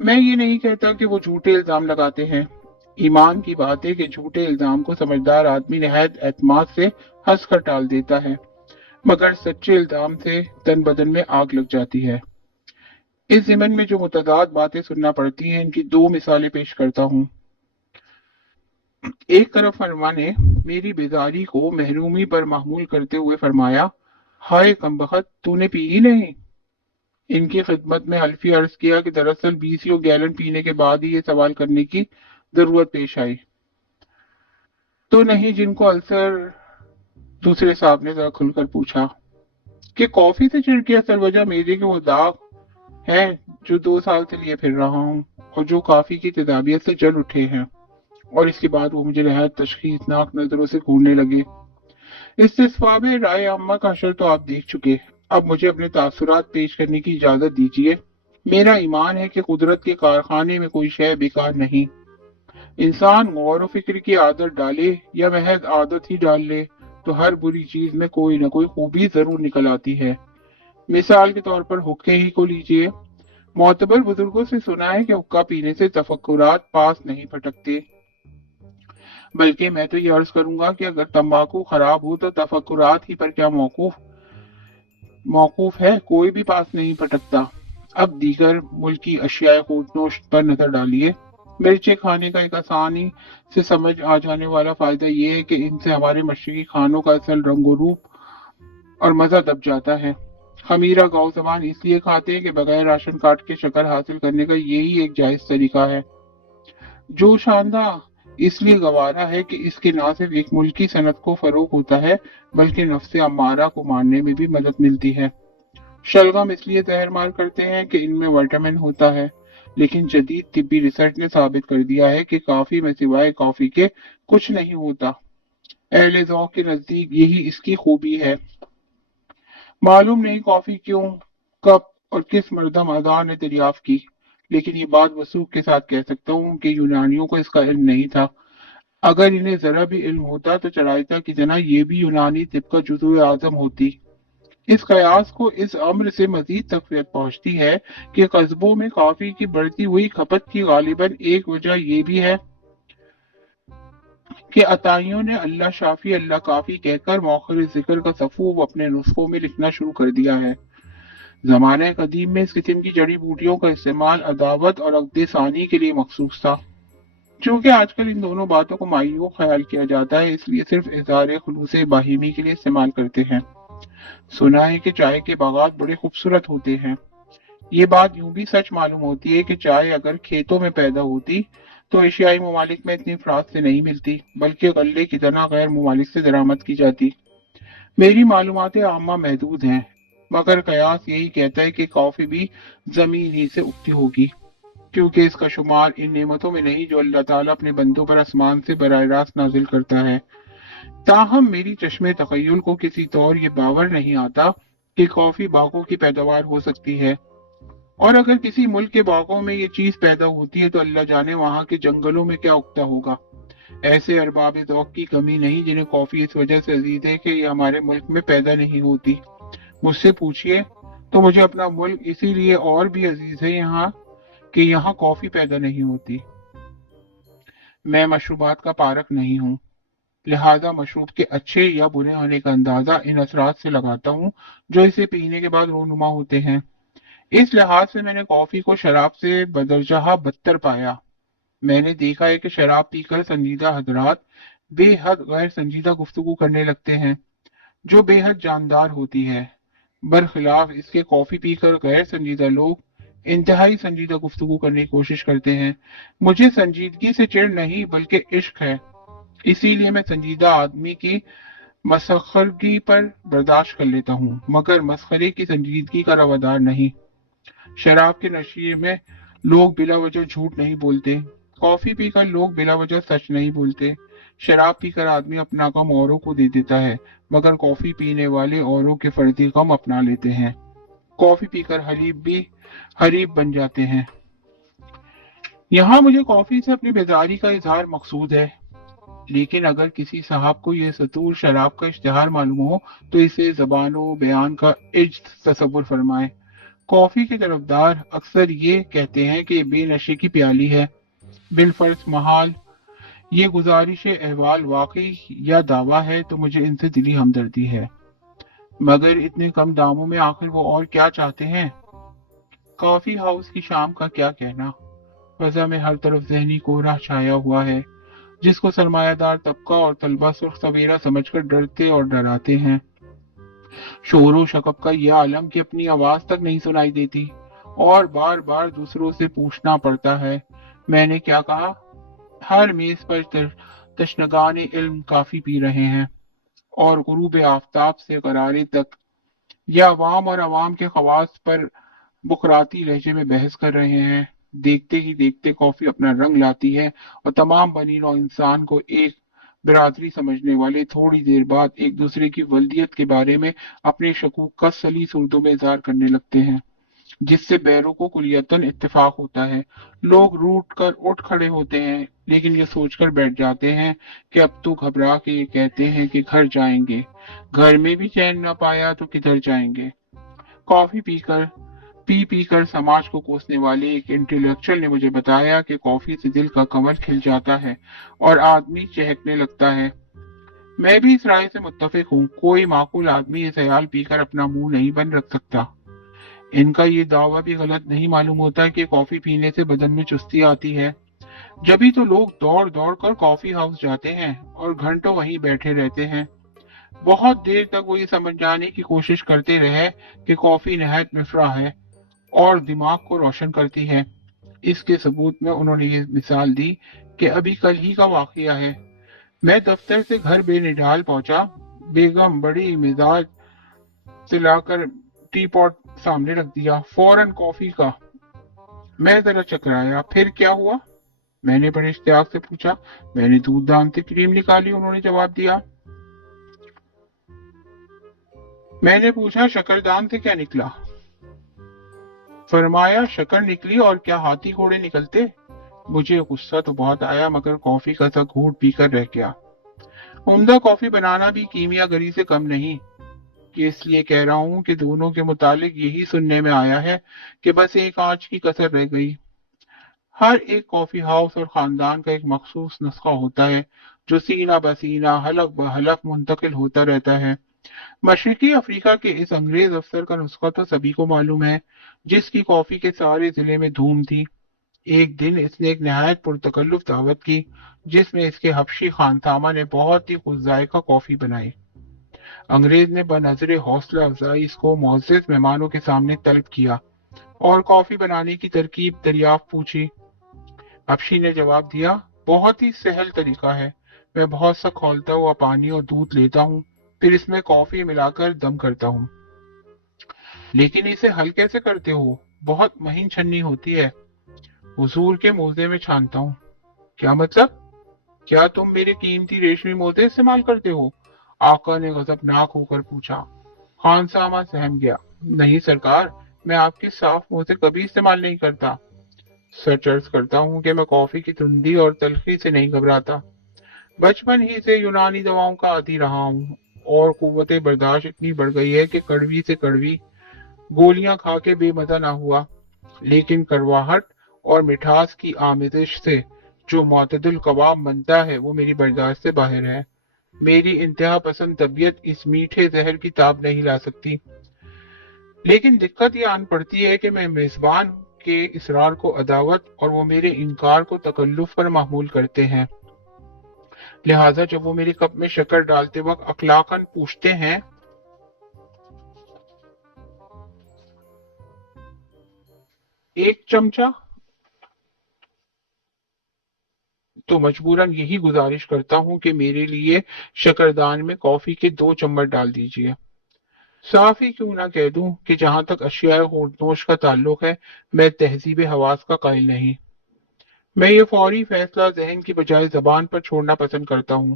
میں یہ نہیں کہتا کہ وہ جھوٹے الزام لگاتے ہیں۔ ایمان کی بات ہے کہ جھوٹے الزام کو سمجھدار آدمی نہایت اعتماد سے ہنس کر ٹال دیتا ہے، مگر سچے الزام سے تن بدن میں آگ لگ جاتی ہے۔ اس ضمن میں جو متضاد باتیں سننا پڑتی ہیں، ان کی دو مثالیں پیش کرتا ہوں۔ ایک طرف فرما نے میری بیزاری کو محرومی پر محمول کرتے ہوئے فرمایا، ہائے کمبخت، تو نے پی ہی نہیں؟ ان کی خدمت میں حلفی عرض کیا کہ دراصل 20 گیلن پینے کے بعد ہی یہ سوال کرنے کی ضرورت پیش آئی۔ تو نہیں جن کو السر؟ دوسرے صاحب نے ذرا کھل کر پوچھا کہ کافی سے چڑ اصل وجہ میرے کے وہ داغ ہے جو 2 سال سے لیے پھر رہا ہوں، اور جو کافی کی تدابیر سے جل اٹھے ہیں۔ اور اس کے بعد وہ مجھے نہایت تشخیصناک نظروں سے گھورنے لگے۔ استصواب رائے عامہ کا حشر تو آپ دیکھ چکے، اب مجھے اپنے تاثرات پیش کرنے کی اجازت دیجیے۔ میرا ایمان ہے کہ قدرت کے کارخانے میں کوئی شے بیکار نہیں۔ انسان غور و فکر کی عادت ڈالے یا محض عادت ہی ڈال لے تو ہر بری چیز میں کوئی نہ کوئی خوبی ضرور نکل آتی ہے۔ مثال کے طور پر حقے ہی کو لیجیے۔ معتبر بزرگوں سے سنا ہے کہ حقہ پینے سے تفکرات پاس نہیں پھٹکتے، بلکہ میں تو یہ عرض کروں گا کہ اگر تمباکو خراب ہو تو تفکرات ہی پر کیا موقوف ہے، کوئی بھی پاس نہیں پھٹکتا۔ اب دیگر ملکی اشیاء خودنوش پر نظر ڈالیے۔ مرچیں کھانے کا ایک آسانی سے سمجھ آ جانے والا فائدہ یہ ہے کہ ان سے ہمارے مشرقی کھانوں کا اصل رنگ و روپ اور مزہ دب جاتا ہے۔ خمیرہ گاؤ زبان اس لیے کھاتے ہیں کہ بغیر راشن کارڈ کے شکر حاصل کرنے کا یہی ایک جائز طریقہ ہے۔ جو شاندہ اس لیے گوارا ہے کہ اس کے نہ صرف ایک ملکی صنعت کو فروغ ہوتا ہے بلکہ نفس امارہ کو مارنے میں بھی مدد ملتی ہے۔ شلغم اس لیے زہر مار کرتے ہیں کہ ان میں وٹامن ہوتا ہے، لیکن جدید طبی ریسرچ نے ثابت کر دیا ہے کہ کافی میں سوائے کافی کے کچھ نہیں ہوتا۔ اہل ذوق کے نزدیک یہی اس کی خوبی ہے۔ معلوم نہیں کافی کیوں، کب اور کس مردم آدھار نے دریافت کی، لیکن یہ بات وثوق کے ساتھ کہہ سکتا ہوں کہ یونانیوں کو اس کا علم نہیں تھا۔ اگر انہیں ذرا بھی علم ہوتا تو چرائتا کی جناح یہ بھی یونانی طب کا جزو اعظم ہوتی۔ اس قیاس کو اس امر سے مزید تقویت پہنچتی ہے کہ قصبوں میں کافی کی بڑھتی ہوئی کھپت کی غالباً ایک وجہ یہ بھی ہے کہ عطائیوں نے اللہ شافی اللہ کافی کہہ کر مؤخر ذکر کا صفوف اپنے نسخوں میں لکھنا شروع کر دیا ہے۔ زمانہ قدیم میں اس قسم کی جڑی بوٹیوں کا استعمال عداوت اور عقد ثانی کے لیے مخصوص تھا۔ چونکہ آج کل ان دونوں باتوں کو معیوب خیال کیا جاتا ہے، اس لیے صرف اظہار خلوص باہمی کے لیے استعمال کرتے ہیں۔ سنا ہے کہ چائے کے باغات بڑے خوبصورت ہوتے ہیں۔ یہ بات یوں بھی سچ معلوم ہوتی ہے کہ چائے اگر کھیتوں میں پیدا ہوتی تو ایشیائی ممالک میں اتنی افراط سے نہیں ملتی، بلکہ غلے کی طرح غیر ممالک سے درآمد کی جاتی۔ میری معلومات عامہ محدود ہیں، مگر قیاس یہی کہتا ہے کہ کافی بھی زمین ہی سے اگتی ہوگی، کیونکہ اس کا شمار ان نعمتوں میں نہیں جو اللہ تعالیٰ اپنے بندوں پر آسمان سے براہ راست نازل کرتا ہے۔ تاہم میری چشم تخیل کو کسی طور یہ باور نہیں آتا کہ کافی باغوں کی پیداوار ہو سکتی ہے، اور اگر کسی ملک کے باغوں میں یہ چیز پیدا ہوتی ہے تو اللہ جانے وہاں کے جنگلوں میں کیا اگتا ہوگا۔ ایسے ارباب ذوق کی کمی نہیں جنہیں کافی اس وجہ سے عزیز ہے کہ یہ ہمارے ملک میں پیدا نہیں ہوتی۔ مجھ سے پوچھئے تو مجھے اپنا ملک اسی لیے اور بھی عزیز ہے کہ یہاں کافی پیدا نہیں ہوتی۔ میں مشروبات کا پارک نہیں ہوں، لہذا مشروب کے اچھے یا برے ہونے کا اندازہ ان اثرات سے لگاتا ہوں جو اسے پینے کے بعد رونما ہوتے ہیں۔ اس لحاظ سے میں نے کافی کو شراب سے بدرجہ بدتر پایا۔ میں نے دیکھا ہے کہ شراب پی کر سنجیدہ حضرات بے حد غیر سنجیدہ گفتگو کرنے لگتے ہیں جو بے حد جاندار ہوتی ہے، برخلاف اس کے کافی پی کر غیر سنجیدہ لوگ انتہائی سنجیدہ گفتگو کرنے کی کوشش کرتے ہیں۔ مجھے سنجیدگی سے چڑ نہیں بلکہ عشق ہے، اسی لیے میں سنجیدہ آدمی کی مسخرگی پر برداشت کر لیتا ہوں، مگر مسخرے کی سنجیدگی کا روادار نہیں۔ شراب کے نشے میں لوگ بلا وجہ جھوٹ نہیں بولتے، کافی پی کر لوگ بلا وجہ سچ نہیں بولتے۔ شراب پی کر آدمی اپنا غم اوروں کو دے دیتا ہے، مگر کافی پینے والے اوروں کے فردی غم اپنا لیتے ہیں۔ کافی پی کر حریف بن جاتے ہیں۔ یہاں مجھے کافی سے اپنی بیزاری کا اظہار مقصود ہے، لیکن اگر کسی صاحب کو یہ سطور شراب کا اشتہار معلوم ہو تو اسے زبان و بیان کا عجز تصور فرمائے۔ کافی کے طرفدار اکثر یہ کہتے ہیں کہ یہ بے نشے کی پیالی ہے، بالفرض محال یہ گزارش احوال واقعی یا دعویٰ ہے تو مجھے ان سے دلی ہمدردی ہے، مگر اتنے کم داموں میں آخر وہ اور کیا چاہتے ہیں؟ کافی ہاؤس کی شام کا کیا کہنا؟ فضا میں ہر طرف ذہنی کوہرا چھایا ہوا ہے جس کو سرمایہ دار طبقہ اور طلبہ سرخ سویرا سمجھ کر ڈرتے اور ڈراتے ہیں۔ شور و شکب کا یہ عالم کہ اپنی آواز تک نہیں سنائی دیتی اور بار بار دوسروں سے پوچھنا پڑتا ہے میں نے کیا کہا۔ ہر میز پر تشنگان علم کافی پی رہے ہیں اور غروب آفتاب سے غرارے تک یہ عوام اور عوام کے خواص پر بکراتی لہجے میں بحث کر رہے ہیں۔ دیکھتے ہی دیکھتے کافی اپنا رنگ لاتی ہے اور تمام بنی نوع انسان کو ایک برادری سمجھنے والے تھوڑی دیر بعد ایک دوسرے کی ولدیت کے بارے میں اپنے شکوک کا سلیس اردو میں اظہار کرنے لگتے ہیں، جس سے بیروں کو کلیتاً اتفاق ہوتا ہے۔ لوگ روٹ کر اٹھ کھڑے ہوتے ہیں لیکن یہ سوچ کر بیٹھ جاتے ہیں کہ اب تو گھبرا کے یہ کہتے ہیں کہ گھر جائیں گے، گھر میں بھی چین نہ پایا تو کدھر جائیں گے۔ کافی پی کر سماج کو کوسنے والے ایک انٹلیکچوئل نے مجھے بتایا کہ کافی سے دل کا کنول کھل جاتا ہے اور آدمی چہکنے لگتا ہے۔ میں بھی اس رائے سے متفق ہوں، کوئی معقول آدمی یہ خیال پی کر اپنا منہ نہیں بند رکھ سکتا۔ ان کا یہ دعویٰ بھی غلط نہیں معلوم ہوتا کہ کافی پینے سے بدن میں چستی آتی ہے، جبھی تو لوگ دوڑ دوڑ کر کافی ہاؤس جاتے ہیں اور گھنٹوں وہیں بیٹھے رہتے ہیں۔ بہت دیر تک وہ یہ سمجھ جانے کی کوشش کرتے رہے کہ کافی نہایت مفرح ہے اور دماغ کو روشن کرتی ہے۔ اس کے ثبوت میں انہوں نے یہ مثال دی کہ ابھی کل ہی کا واقعہ ہے۔ میں دفتر سے گھر بے نڈال پہنچا، بیگم بڑی مزاج سے لا کر ٹی پاٹ سامنے رکھ دیا، فوراً کافی کا۔ میں ذرا چکرایا، پھر کیا ہوا؟ میں نے بڑے اشتیاق سے پوچھا۔ میں نے دودھ دان سے کریم نکالی، انہوں نے جواب دیا۔ میں نے پوچھا شکردان سے کیا نکلا؟ فرمایا شکر نکلی اور کیا ہاتھی گھوڑے نکلتے؟ مجھے غصہ تو بہت آیا مگر کافی کا سا گھونٹ پی کر رہ گیا۔ عمدہ کافی بنانا بھی کیمیا گری سے کم نہیں، کہ اس لیے کہہ رہا ہوں کہ دونوں کے متعلق یہی سننے میں آیا ہے کہ بس ایک آنچ کی کسر رہ گئی۔ ہر ایک کافی ہاؤس اور خاندان کا ایک مخصوص نسخہ ہوتا ہے جو سینہ بسینہ حلق بحلق منتقل ہوتا رہتا ہے۔ مشرقی افریقہ کے اس انگریز افسر کا نسخہ تو سبھی کو معلوم ہے، جس کی کافی کے سارے ضلع میں دھوم تھی۔ ایک دن اس نے ایک نہایت پرتکلف دعوت کی جس میں اس کے حبشی خانسامہ نے بہت ہی خوش ذائقہ کافی بنائی۔ انگریز نے بنظر حوصلہ افزائی اس کو معزز مہمانوں کے سامنے طلب کیا اور کافی بنانے کی ترکیب دریافت پوچھی۔ حبشی نے جواب دیا، بہت ہی سہل طریقہ ہے، میں بہت سا کھولتا ہوا پانی اور دودھ لیتا ہوں، پھر اس میں کافی ملا کر دم کرتا ہوں۔ لیکن اسے حل کیسے کرتے ہو؟ بہت مہین چھنی ہوتی ہے، حضور کے موزے میں چھانتا ہوں۔ کیا مطلب؟ کیا تم میرے قیمتی ریشمی موزے استعمال کرتے ہو؟ آقا نے غضبناک ہو کر پوچھا۔ خانسامہ سہم گیا، نہیں سرکار، میں آپ کے صاف موزے کبھی استعمال نہیں کرتا۔ سچ عرض کرتا ہوں کہ میں کافی کی تندی اور تلخی سے نہیں گھبراتا، بچپن ہی سے یونانی دواؤں کا عادی رہا ہوں اور قوت برداشت اتنی بڑھ گئی ہے کہ کڑوی سے کڑوی گولیاں کھا کے بے مزہ نہ ہوا، لیکن کرواہٹ اور مٹھاس کی آمیزش سے جو معتدل قوام بنتا ہے وہ میری برداشت سے باہر ہے۔ میری انتہا پسند طبیعت اس میٹھے زہر کی تاب نہیں لا سکتی، لیکن دقت یہ آن پڑتی ہے کہ میں میزبان کے اصرار کو عداوت اور وہ میرے انکار کو تکلف پر محمول کرتے ہیں، لہٰذا جب وہ میرے کپ میں شکر ڈالتے وقت اخلاقاً پوچھتے ہیں ایک چمچہ، تو مجبوراً یہی گزارش کرتا ہوں کہ میرے لیے شکردان میں کافی کے 2 چمچ ڈال دیجیے۔ صاف ہی کیوں نہ کہہ دوں کہ جہاں تک اشیاء خوردنوش کا تعلق ہے میں تہذیب حواس کا قائل نہیں۔ میں یہ فوری فیصلہ ذہن کی بجائے زبان پر چھوڑنا پسند کرتا ہوں۔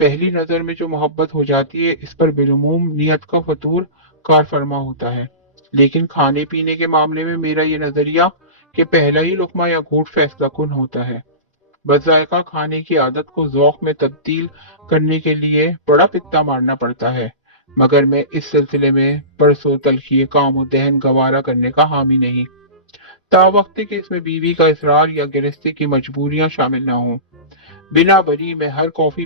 پہلی نظر میں جو محبت ہو جاتی ہے اس پر بالعموم نیت کا فطور کار فرما ہوتا ہے، لیکن کھانے پینے کے معاملے میں میرا یہ نظریہ کہ پہلا ہی لقمہ یا گھونٹ فیصلہ کن ہوتا ہے۔ بس ذائقہ کھانے کی عادت کو ذوق میں تبدیل کرنے کے لیے بڑا پتا مارنا پڑتا ہے، مگر میں اس سلسلے میں پرسوں تلخی کام و دہن گوارا کرنے کا حامی نہیں، تا وقت کہ اس میں بیوی کا اصرار یا گرہستی کی مجبوریاں شامل نہ ہوں۔ بنا بری میں ہر کافی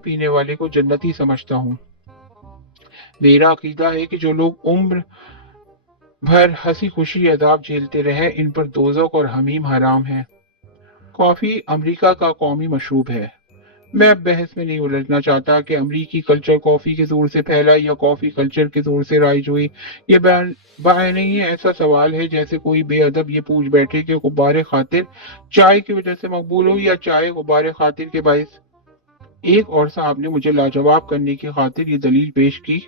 پینے والے کو جنتی سمجھتا ہوں۔ میرا عقیدہ ہے کہ جو لوگ عمر بھر ہنسی خوشی عذاب جھیلتے رہے، ان پر دوزخ اور حمیم حرام ہے۔ کافی امریکہ کا قومی مشروب ہے۔ میں اب بحث میں نہیں الجھنا چاہتا کہ امریکی کلچر کافی کے زور سے پھیلا یا کافی کلچر کے زور سے رائج ہوئی۔ یہ بعین ہی ایسا سوال ہے جیسے کوئی بے ادب یہ پوچھ بیٹھے کہ غبار خاطر چائے کی وجہ سے مقبول ہو یا چائے غبار خاطر کے باعث۔ ایک اور صاحب نے مجھے لاجواب کرنے کی خاطر یہ دلیل پیش کی،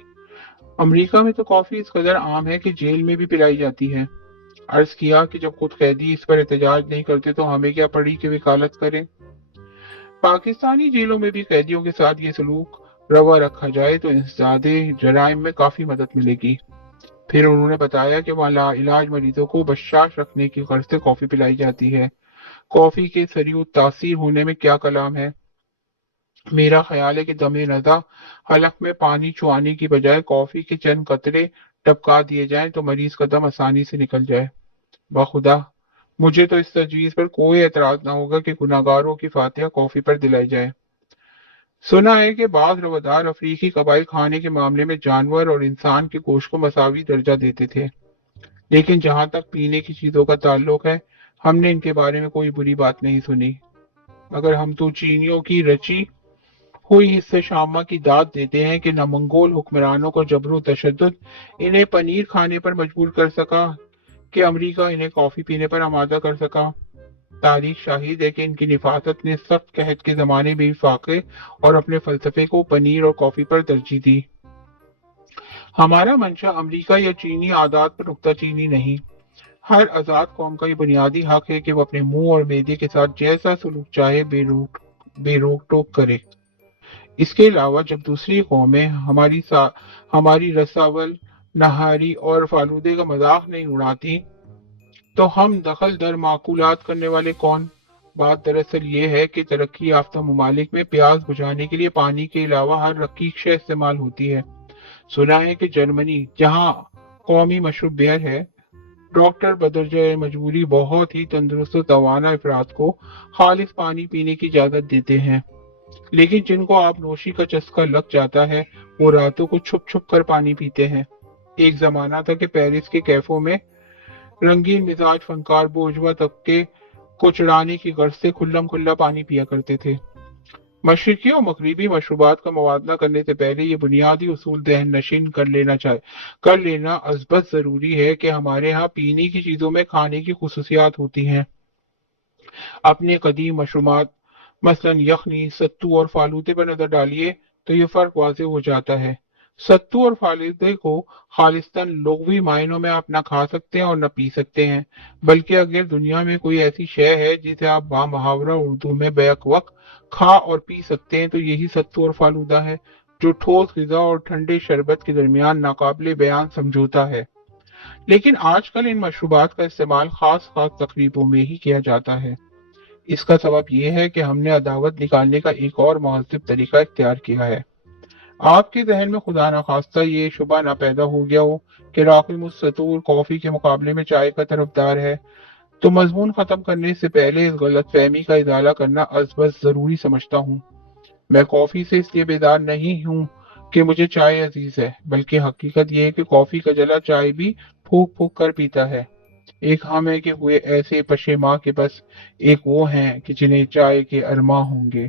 امریکہ میں تو کافی اس قدر عام ہے کہ جیل میں بھی پلائی جاتی ہے۔ عرض کیا کہ جب خود قیدی اس پر احتجاج نہیں کرتے تو ہمیں کیا پڑی کہ وکالت کریں۔ پاکستانی جیلوں میں بھی قیدیوں کے ساتھ یہ سلوک روا رکھا جائے تو انسداد جرائم میں کافی مدد ملے گی۔ پھر انہوں نے بتایا کہ وہاں لا علاج مریضوں کو بشاش رکھنے کی غرض سے کافی پلائی جاتی ہے۔ کافی کے سریع تاثیر ہونے میں کیا کلام ہے۔ میرا خیال ہے کہ دم نزا حلق میں پانی چوانے کی بجائے کافی کے چند قطرے ٹپکا دیے جائیں تو مریض کا دم آسانی سے نکل جائے۔ بخدا مجھے تو اس تجویز پر کوئی اعتراض نہ ہوگا کہ گناہگاروں کی فاتحہ کافی پر دلائی جائے۔ سنا ہے کہ بعض روادار افریقی قبائل کھانے کے معاملے میں جانور اور انسان کے گوشت کو مساوی درجہ دیتے تھے، لیکن جہاں تک پینے کی چیزوں کا تعلق ہے ہم نے ان کے بارے میں کوئی بری بات نہیں سنی، مگر ہم تو چینیوں کی رچی ہوئی حصہ شامہ کی داد دیتے ہیں کہ نہ منگول حکمرانوں کو جبر و تشدد انہیں پنیر کھانے پر مجبور کر سکا، کہ امریکہ انہیں کافی پینے پر آمادہ کر سکا۔ تاریخ شاہد ہے کہ ان کی نفاست نے سخت قحط کے زمانے میں بھی فاقے اور اپنے فلسفے کو پنیر اور کافی پر ترجیح دی۔ ہمارا منشا امریکہ یا چینی عادات پر نکتہ چینی نہیں، ہر آزاد قوم کا یہ بنیادی حق ہے کہ وہ اپنے منہ اور معدے کے ساتھ جیسا سلوک چاہے بے روک ٹوک کرے۔ اس کے علاوہ جب دوسری قومیں ہماری رساول، نہاری اور فالودے کا مذاق نہیں اڑاتی تو ہم دخل در معقولات کرنے والے کون؟ بات دراصل یہ ہے کہ ترقی یافتہ ممالک میں پیاس بجھانے کے لیے پانی کے علاوہ ہر رقیق شے استعمال ہوتی ہے۔ سنا ہے کہ جرمنی، جہاں قومی مشروب بیئر ہے، ڈاکٹر بدرجہ مجبوری بہت ہی تندرست و توانا افراد کو خالص پانی پینے کی اجازت دیتے ہیں، لیکن جن کو آب نوشی کا چسکا لگ جاتا ہے وہ راتوں کو چھپ چھپ کر پانی پیتے ہیں۔ ایک زمانہ تھا کہ پیرس کے کیفوں میں رنگین مزاج فنکار بورژوا طبقے کو چڑھانے کی غرض سے کھلم کھلا پانی پیا کرتے تھے۔ مشرقی اور مغربی مشروبات کا موازنہ کرنے سے پہلے یہ بنیادی اصول ذہن نشین کر لینا ازبت ضروری ہے کہ ہمارے ہاں پینے کی چیزوں میں کھانے کی خصوصیات ہوتی ہیں۔ اپنے قدیم مشروبات مثلا یخنی، ستو اور فالودے پر نظر ڈالیے تو یہ فرق واضح ہو جاتا ہے۔ ستو اور فالودے کو خالصتاً لغوی معنوں میں آپ نہ کھا سکتے ہیں اور نہ پی سکتے ہیں، بلکہ اگر دنیا میں کوئی ایسی شے ہے جسے آپ بامحاورہ اردو میں بیک وقت کھا اور پی سکتے ہیں تو یہی ستو اور فالودہ ہے، جو ٹھوس غذا اور ٹھنڈے شربت کے درمیان ناقابل بیان سمجھوتا ہے۔ لیکن آج کل ان مشروبات کا استعمال خاص تقریبوں میں ہی کیا جاتا ہے۔ اس کا سبب یہ ہے کہ ہم نے عداوت نکالنے کا ایک اور مہذب طریقہ اختیار کیا ہے۔ آپ کے ذہن میں خدا نخواستہ یہ شبہ نہ پیدا ہو گیا ہو کہ راقم السطور کافی کے مقابلے میں چائے کا طرفدار ہے، تو مضمون ختم کرنے سے پہلے اس غلط فہمی کا ازالہ کرنا ازبز ضروری سمجھتا ہوں۔ میں کافی سے اس لیے بیدار نہیں ہوں کہ مجھے چائے عزیز ہے، بلکہ حقیقت یہ ہے کہ کافی کا جلا چائے بھی پھونک پھونک کر پیتا ہے۔ ایک ہم ہے کہ ہوئے ایسے پشیماں کہ بس ایک وہ ہیں کہ جنہیں چائے کے ارماں ہوں گے۔